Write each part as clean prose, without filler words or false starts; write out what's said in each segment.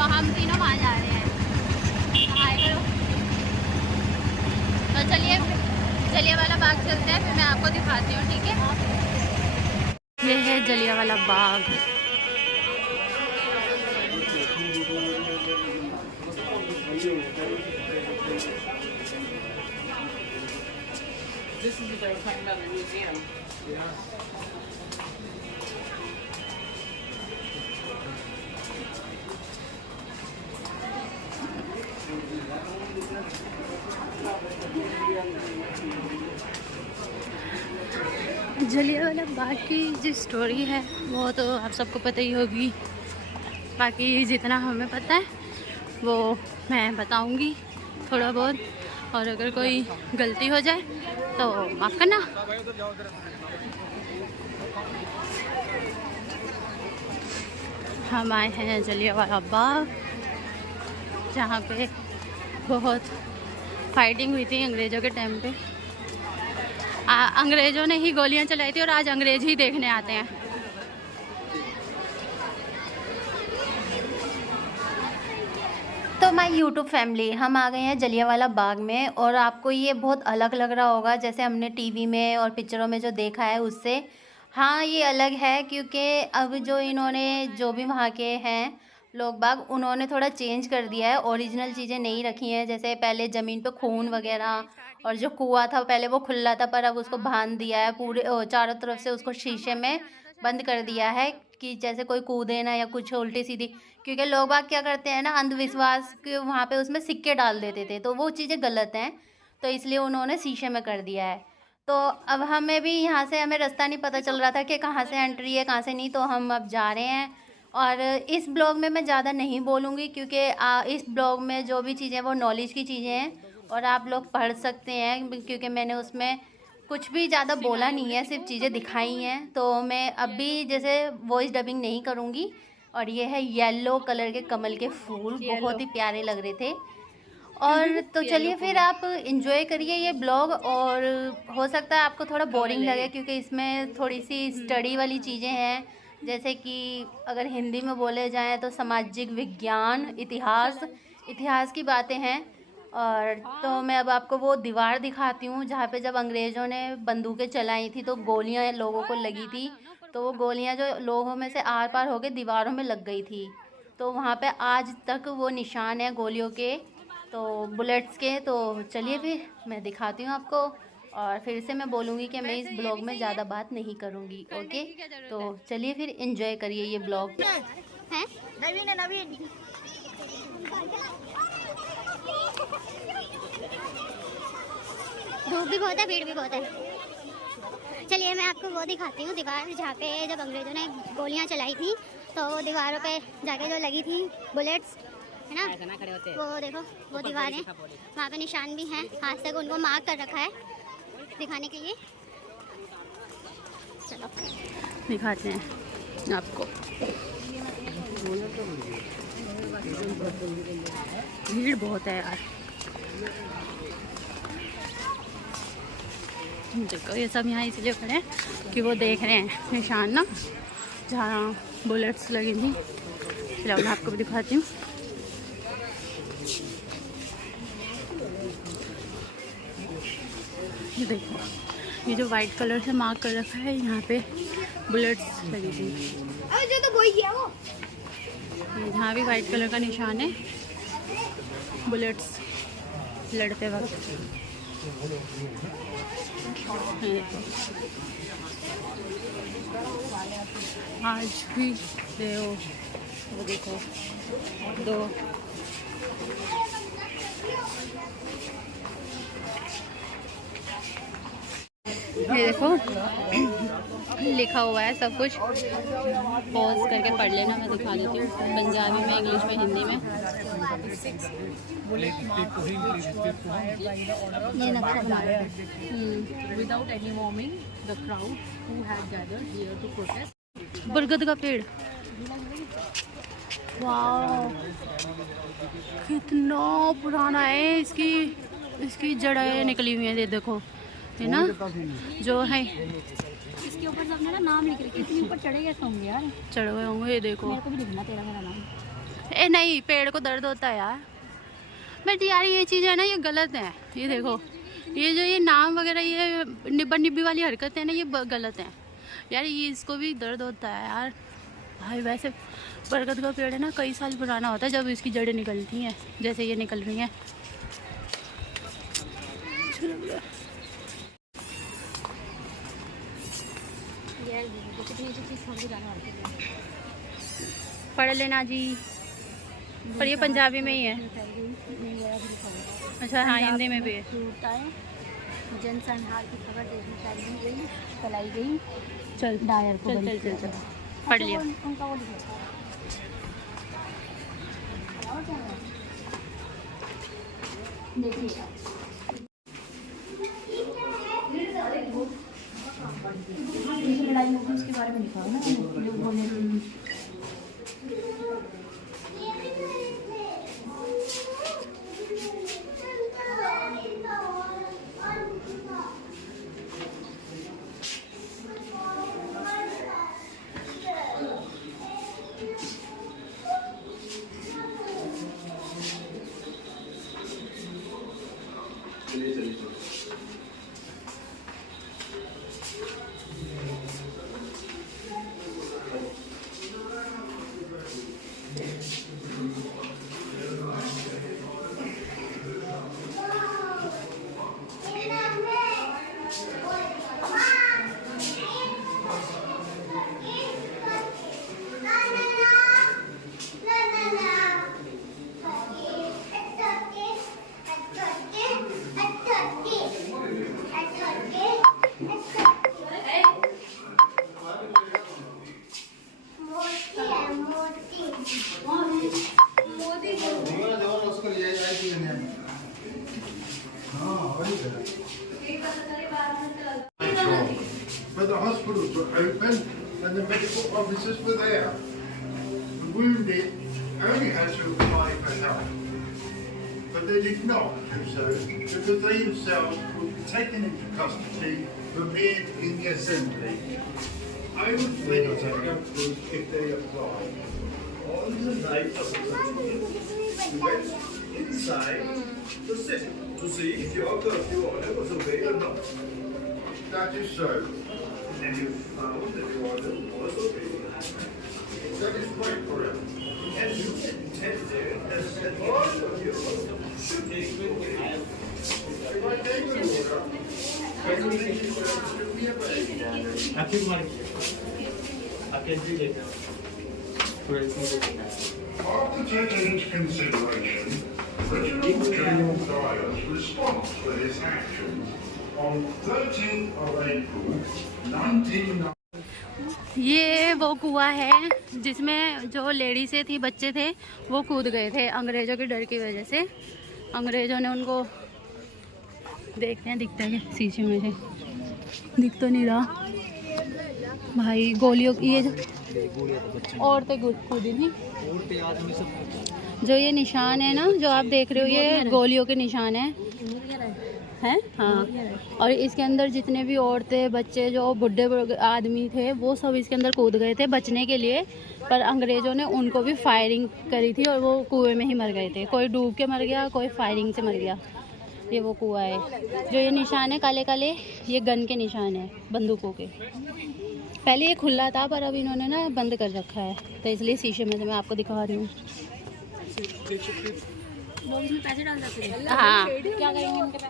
तो हम तीनों वहाँ जा रहे हैं। हाय करो। तो चलिए जलियांवाला बाग चलते हैं, फिर मैं आपको दिखाती हूँ, ठीक है। ये है Jallianwala Bagh. This is what they were talking about in the museum. Jallianwala Bagh की जो स्टोरी है वो तो आप सबको पता ही होगी, बाकी जितना हमें पता है वो मैं बताऊंगी थोड़ा बहुत, और अगर कोई गलती हो जाए तो माफ़ करना। हम आए हैं जलियांवाला बाग, जहाँ पे बहुत फाइटिंग हुई थी अंग्रेज़ों के टाइम पे। अंग्रेज़ों ने ही गोलियां चलाई थी और आज अंग्रेज़ ही देखने आते हैं। तो माय यूट्यूब फैमिली, हम आ गए हैं जलियांवाला बाग में, और आपको ये बहुत अलग लग रहा होगा जैसे हमने टीवी में और पिक्चरों में जो देखा है उससे। हाँ, ये अलग है क्योंकि अब जो इन्होंने जो भी वहाँ के हैं लोग बाग, उन्होंने थोड़ा चेंज कर दिया है, ओरिजिनल चीज़ें नहीं रखी हैं। जैसे पहले ज़मीन पे खून वगैरह, और जो कुआं था पहले वो खुला था, पर अब उसको बांध दिया है पूरे चारों तरफ से, उसको शीशे में बंद कर दिया है कि जैसे कोई कूदे ना या कुछ उल्टी सीधी। क्योंकि लोग बाग क्या करते हैं ना, अंधविश्वास के वहाँ पे उसमें सिक्के डाल देते थे, तो वो चीज़ें गलत हैं, तो इसलिए उन्होंने शीशे में कर दिया है। तो अब हमें भी यहाँ से, हमें रास्ता नहीं पता चल रहा था कि कहाँ से एंट्री है कहाँ से नहीं, तो हम अब जा रहे हैं। और इस ब्लॉग में मैं ज़्यादा नहीं बोलूँगी क्योंकि इस ब्लॉग में जो भी चीज़ें वो नॉलेज की चीज़ें हैं और आप लोग पढ़ सकते हैं, क्योंकि मैंने उसमें कुछ भी ज़्यादा बोला नहीं है, सिर्फ चीज़ें दिखाई हैं। तो मैं अभी जैसे वॉइस डबिंग नहीं करूँगी। और ये है येलो कलर के कमल के फूल, बहुत ही प्यारे लग रहे थे। और तो चलिए फिर आप इंजॉय करिए ये ब्लॉग, और हो सकता है आपको थोड़ा बोरिंग लगे क्योंकि इसमें थोड़ी सी स्टडी वाली चीज़ें हैं, जैसे कि अगर हिंदी में बोले जाएं तो सामाजिक विज्ञान, इतिहास की बातें हैं। और तो मैं अब आपको वो दीवार दिखाती हूँ जहाँ पे जब अंग्रेज़ों ने बंदूकें चलाई थी तो गोलियाँ लोगों को लगी थी, तो वो गोलियाँ जो लोगों में से आर पार होकर दीवारों में लग गई थी, तो वहाँ पे आज तक वो निशान है गोलियों के, तो बुलेट्स के। तो चलिए फिर मैं दिखाती हूँ आपको, और फिर से मैं बोलूँगी कि मैं इस ब्लॉग में ज़्यादा बात नहीं करूँगी, ओके। तो चलिए फिर एंजॉय करिए ये ब्लॉग। हैं? नवीन धूप भी बहुत है, भीड़ भी बहुत है। चलिए मैं आपको वो दिखाती हूँ दीवार, जहाँ पे जब अंग्रेज़ों ने गोलियाँ चलाई थी तो वो दीवारों पे जाके जो लगी थी बुलेट्स, है ना, वो देखो वो दीवार है, वहाँ पे निशान भी हैं, आज तक उनको मार्क कर रखा है दिखाने के लिए। चलो दिखाते हैं आपको। भीड़ बहुत है यार, देखो ये सब यहाँ इसलिए खड़े हैं कि वो देख रहे हैं निशान ना, जहाँ बुलेट्स लगी थी। चलो मैं आपको भी दिखाती हूँ। ये देखो, ये जो वाइट कलर से मार्क कर रखा है, यहाँ पे बुलेट्स लगी थी। यहाँ भी वाइट कलर का निशान है बुलेट्स लड़ते वक्त। आज भी वो देखो दो ये देखो लिखा हुआ है सब कुछ, पॉज करके पढ़ लेना, मैं दिखा देती हूँ पंजाबी में, इंग्लिश में, हिंदी में। ये नक्शा बना रहे हैं। Without any warning, the crowd who had gathered here to protest. बरगद का पेड़, वाह कितना पुराना है, इसकी जड़ें निकली हुई हैं, ये देखो, है ना, जो है इसके ऊपर सबने ना नाम लिख रखे, इतने ऊपर चढ़े कैसे होंगे यार? चढ़े हुए होंगे, ये देखो। मेरे को भी लिखना तेरा मेरा नाम। ए नहीं, पेड़ को दर्द होता है यार। बट यार ये चीज़ है ना, ये गलत है। ये देखो, ये जो ये नाम वगैरह, ये निब्बा निब्बी वाली हरकत है ना, ये गलत है यार। ये इसको भी दर्द होता है यार भाई। वैसे बरगद का पेड़ है ना, कई साल पुराना होता है जब इसकी जड़ें निकलती हैं, जैसे ये निकल रही हैं। पढ़ लेना जी, पर ये पंजाबी में ही है। अच्छा हाँ, हिंदी में भी है। जनसंहार की खबर देखने गई, चलाई गई। चल डायर को चल चल चल चल, पढ़ लिया। उनका वो लिखा देखिए लड़ाई होगी उसके बारे में लिखा है ना, जो बोले But the hospitals were open and the medical officers were there. The wounded only had to apply for help. But they did not do so because they themselves would be taken into custody for being in the assembly. I would think to help them if they apply. On the night of the 13th, we went inside the city to see if your curfew order was obeyed or not. That is so. And you found that the order was obeyed. That is quite correct. And you intended that all of you should be obeyed. If I gave an order, then the ladies should be obeyed. I can do later. After taking into consideration Reginald General Dyer's response to his actions on 13th of April 1990. ये वो कुआं है जिसमें जो लेडीज़ें थी, बच्चे थे, वो कूद गए थे अंग्रेज़ों के डर की वजह से। अंग्रेज़ों ने उनको, देखते हैं दिखता है क्या शीशे में से, दिख तो नहीं रहा भाई। गोलियों, ये औरतें कूदी थी। जो ये निशान है ना, जो आप देख रहे हो, ये गोलियों के निशान हैं। हाँ, और इसके अंदर जितने भी औरतें, बच्चे, जो बुढ़े आदमी थे, वो सब इसके अंदर कूद गए थे बचने के लिए। पर अंग्रेज़ों ने उनको भी फायरिंग करी थी और वो कुएं में ही मर गए थे। कोई डूब के मर गया, कोई फायरिंग से मर गया। ये वो कुआं है। जो ये निशान है काले काले, ये गन के निशान है, बंदूकों के। पहले ये खुला था पर अब इन्होंने ना बंद कर रखा है, तो इसलिए शीशे में से मैं आपको दिखा रही हूँ। पैसे डाल सकते हैं। हाँ, क्या करेंगे उनके पैसे?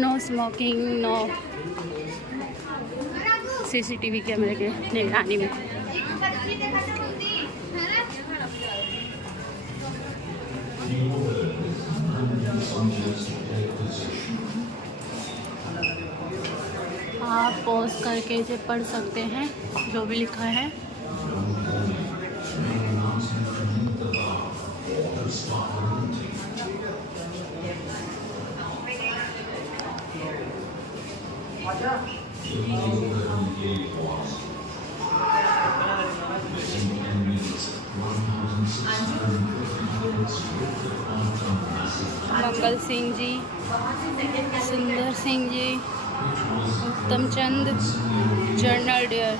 नो स्मोकिंग, नो सीसीटीवी कैमरे के निगरानी में। आप पॉज करके इसे पढ़ सकते हैं, जो भी लिखा है। मंगल सिंह जी, सुंदर सिंह जी, उत्तम चंद, general dear.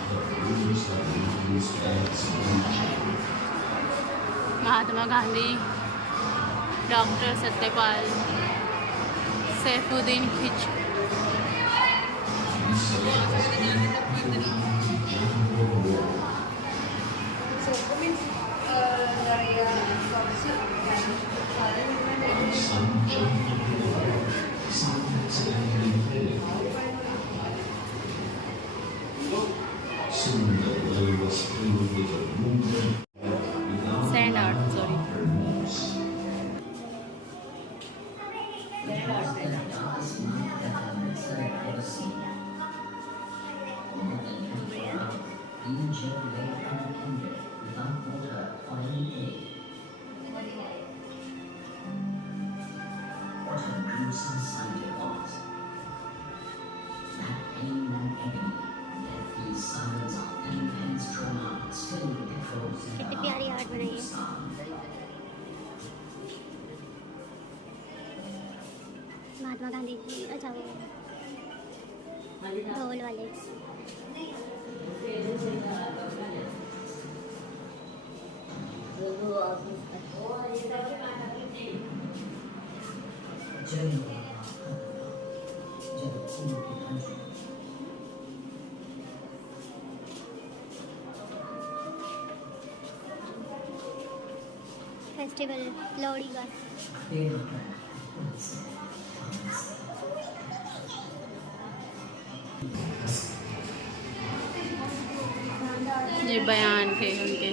Mahatma Gandhi, doctor Satyapal, Saifuddin खिच, सैंड आर्ट, सॉरी। कितनी प्यारी आर्ट बनाई है। महात्मा गांधी जी, अच्छा वो ढोल वाले। फेस्टिवल लोहड़ी का। ये बयान थे उनके।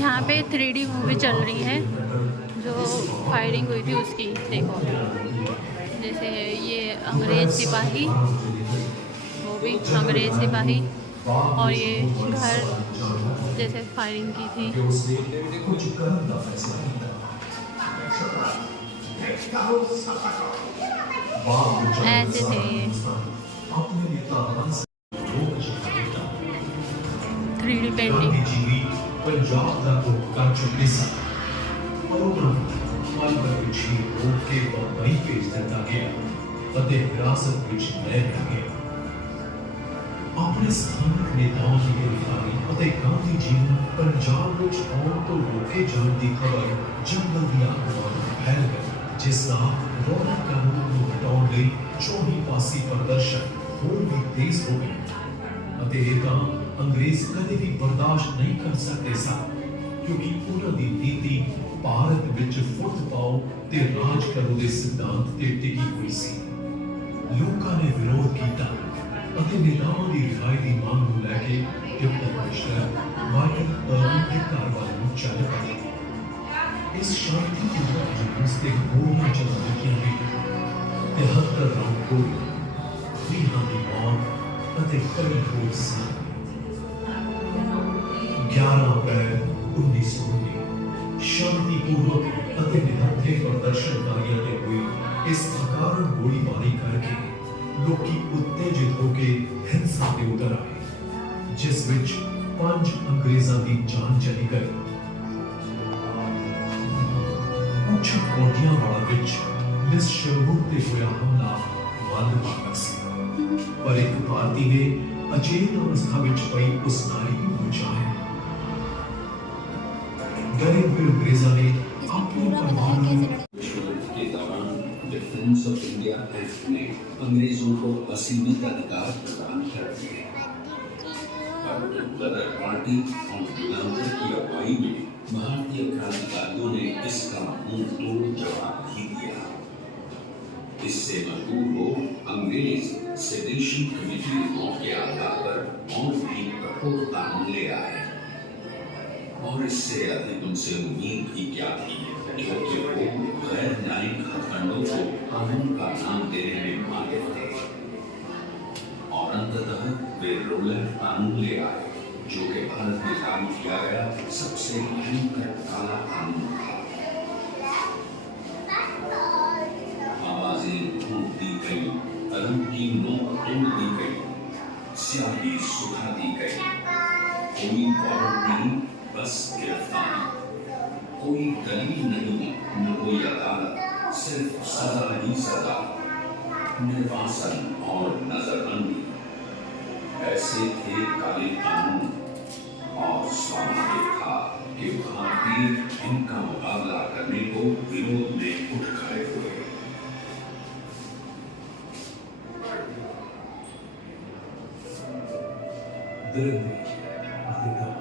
यहाँ पे 3D मूवी चल रही है जो फायरिंग हुई थी उसकी। देखो जैसे ये अंग्रेज सिपाही, वो भी अंग्रेज सिपाही, और ये घर जैसे फायरिंग की थी। ऐसे थे ये 3D पेंटिंग। पंजाब का तो कर चुके सन पर उन्होंने मल विच ही रोक के बंबई भेज दिता गया ਅਤੇ ਵਿਰਾਸਤ ਵਿੱਚ ਲੈ ਲਿਆ ਗਿਆ। ਆਪਣੇ ਸਥਾਨਕ ਨੇਤਾਵਾਂ ਦੀ ਗ੍ਰਿਫਤਾਰੀ ਅਤੇ ਗਾਂਧੀ ਜੀ ਨੂੰ ਪੰਜਾਬ ਵਿੱਚ ਆਉਣ ਤੋਂ ਰੋਕੇ ਜਾਣ ਦੀ ਖਬਰ ਜੰਗਲ ਦੀ ਅੱਗ ਵਾਂਗ ਫੈਲ ਗਈ, ਜਿਸ ਨਾਲ ਰੌਲਾ ਕਾਨੂੰਨ ਨੂੰ ਹਟਾਉਣ ਲਈ ਚੌਂਹੀ ਪਾਸੀ ਪ੍ਰਦਰਸ਼ਨ ਹੋਰ ਵੀ ਤੇਜ਼ ਹੋ ਗਏ ਅਤੇ ਇਹ ਤਾਂ अंग्रेज कदे भी बर्दाश्त नहीं कर सकते सन, क्योंकि उन्होंने नीति भारत विच फुट पाओ ते राज करो दे सिद्धांत ते टिकी हुई सी। लोकां ने विरोध किया ਅਤੇ नेतावां दी रिहाई दी मांग ਨੂੰ ਲੈ ਕੇ डिप्टी कमिश्नर माइकल अर्विन के घर ਵੱਲ ਨੂੰ ਚੱਲ ਪਏ। इस शांतिपूर्ण जुलूस ते गोलियां चला ਦਿੱਤੀਆਂ ਗਈਆਂ ਤੇ 73 ਰਾਉਂਡ ਗੋਲੀ, 20 ਦੀ ਮੌਤ ਅਤੇ ਕਈ ਹੋਰ ਸਨ। 11 अप्रैल 1919 शांतिपूर्वक ਅਤੇ ਨਿਹੱਥੇ ਪ੍ਰਦਰਸ਼ਨਕਾਰੀਆਂ ਤੇ ਹੋਈ ਇਸ ਅਕਾਰਨ ਗੋਲੀਬਾਰੀ ਕਰਕੇ ਲੋਕੀ ਉਤੇਜਿਤ ਹੋ ਕੇ ਹਿੰਸਾ ਤੇ ਉਤਰ ਆਏ, ਜਿਸ ਵਿੱਚ 5 ਅੰਗਰੇਜ਼ਾਂ ਦੀ ਜਾਨ ਚਲੀ ਗਈ। ਉੱਚ ਕੋਟੀਆਂ ਵਾਲਾ ਵਿੱਚ ਨਿਸ਼ਚਰ ਤੇ ਹੋਇਆ ਹਮਲਾ ਮੰਦਭਾਗਾ ਸੀ, ਪਰ ਇੱਕ ਭਾਰਤੀ ਨੇ ਅਚੇਤ ਅਵਸਥਾ ਵਿੱਚ ਪਈ ਉਸ ਨਾਰੀ ਨੂੰ ਬਚਾਇਆ। गरीब अंग्रेजों ने अपने परमाणु के दौरान डिफेंस ऑफ इंडिया एक्ट ने अंग्रेजों को असीमित अधिकार प्रदान कर दिए, पर गदर पार्टी और गुलामों की अगुवाई में भारतीय क्रांतिकारियों ने इसका मुंह तोड़ जवाब भी दिया। इससे मजबूर हो अंग्रेज सेडिशन कमेटी लॉ के आधार पर और भी कठोर कानून ले आए और इससे अधिक उनसे उम्मीद भी क्या थी क्योंकि वो गैर न्यायिक हथकंडों को कानून का नाम देने में माहिर थे और अंततः वे रोलर कानून ले आए जो कि भारत में लागू किया गया सबसे भयंकर काला कानून था। आवाजें फूंक दी गई, कलम की नोक तोड़ दी गई, स्याही सुखा दी गई, कोई वारंट नहीं बस गिरफ्तारी, कोई दलील नहीं न कोई अदालत, सिर्फ सजा ही सजा, निर्वासन और नजरबंदी। ऐसे थे काले कानून और स्वाभाविक था कि भारतीय इनका मुकाबला करने को विरोध में उठ खड़े हुए। दरिंदे, अधिकार,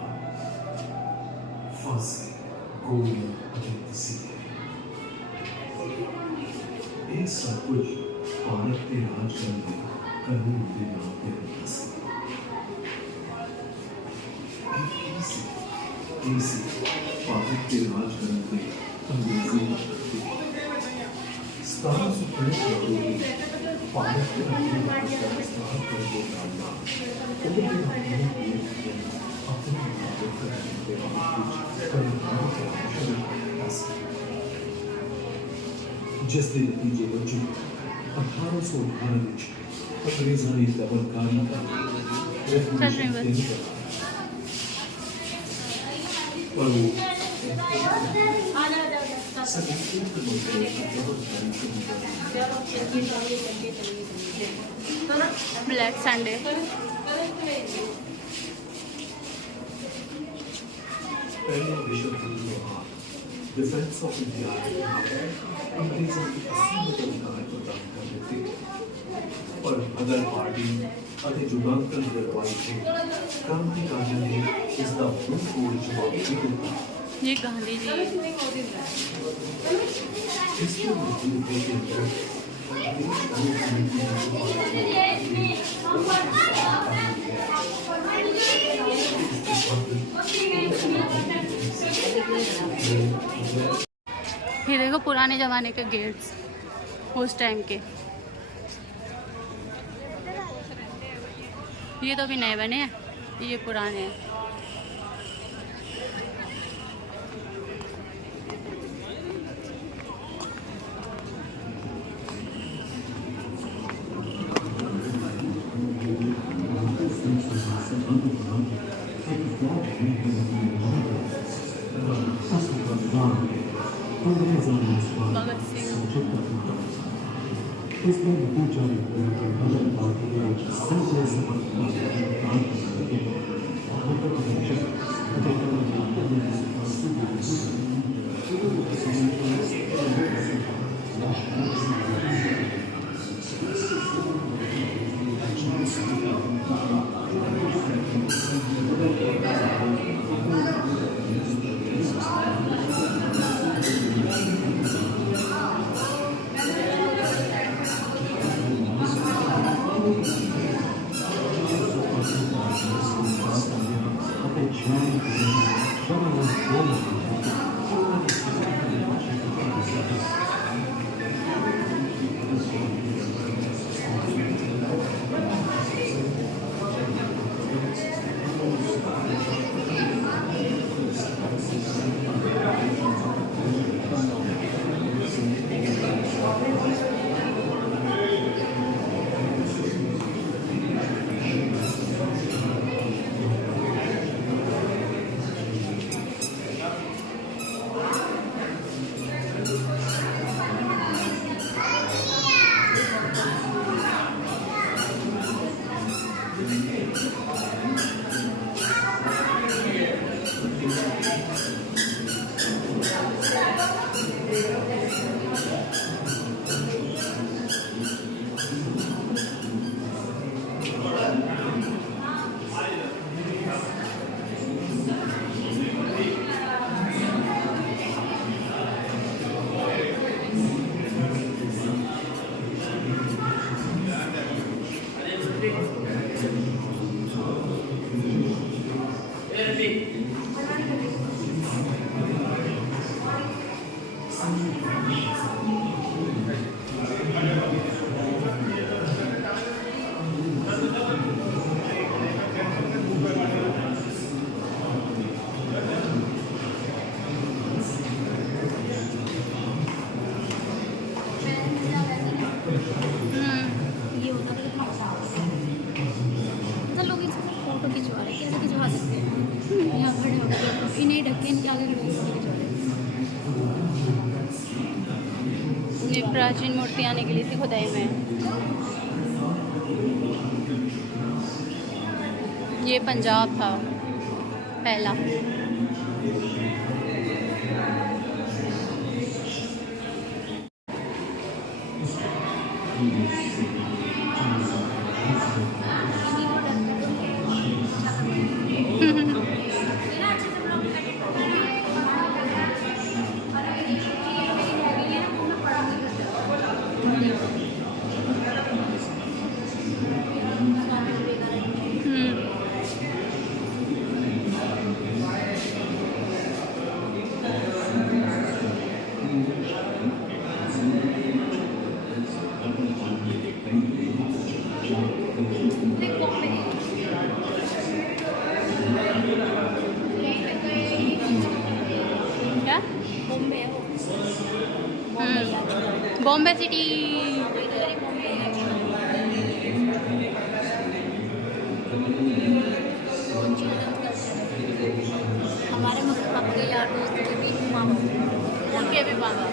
फांसी, गोलियां, तस्वीरें, ये सब कुछ भारत के राज करने कानून के नाम पे होता है। इसी भारत के राज करने अंग्रेजी स्थान से प्रमुख लोगों भारत के अंग्रेजी का इस्तेमाल करके डालना उनके अपने मुताबिक करने के बावजूद कल्याण के अवसर जिसके नतीजे वजह 1818 ਵਿੱਚ अंग्रेज़ों ने दमनकारी का और वो ब्लैक संडे पहले विश्व युद्ध डिफेंस ऑफ इंडिया अंग्रेजों की असीमित अधिकार प्रदान कर देते और अगर पार्टी अति जुगांतर दरबार थे क्रांतिकारी ने इसका मुंहतोड़ जवाब दिया। ये गांधी जी इसके मजबूत है कि ये देखो पुराने जमाने के गेट्स उस टाइम के, ये तो अभी नए बने हैं, ये पुराने हैं। भगत सिंह प्राचीन मूर्तियाँ निकली थी खुदाई में। ये पंजाब था पहला। क्या? बॉम्बे सिटी। हमारे आपके यार दोस्तों के भी मामा, उनके भी मामा।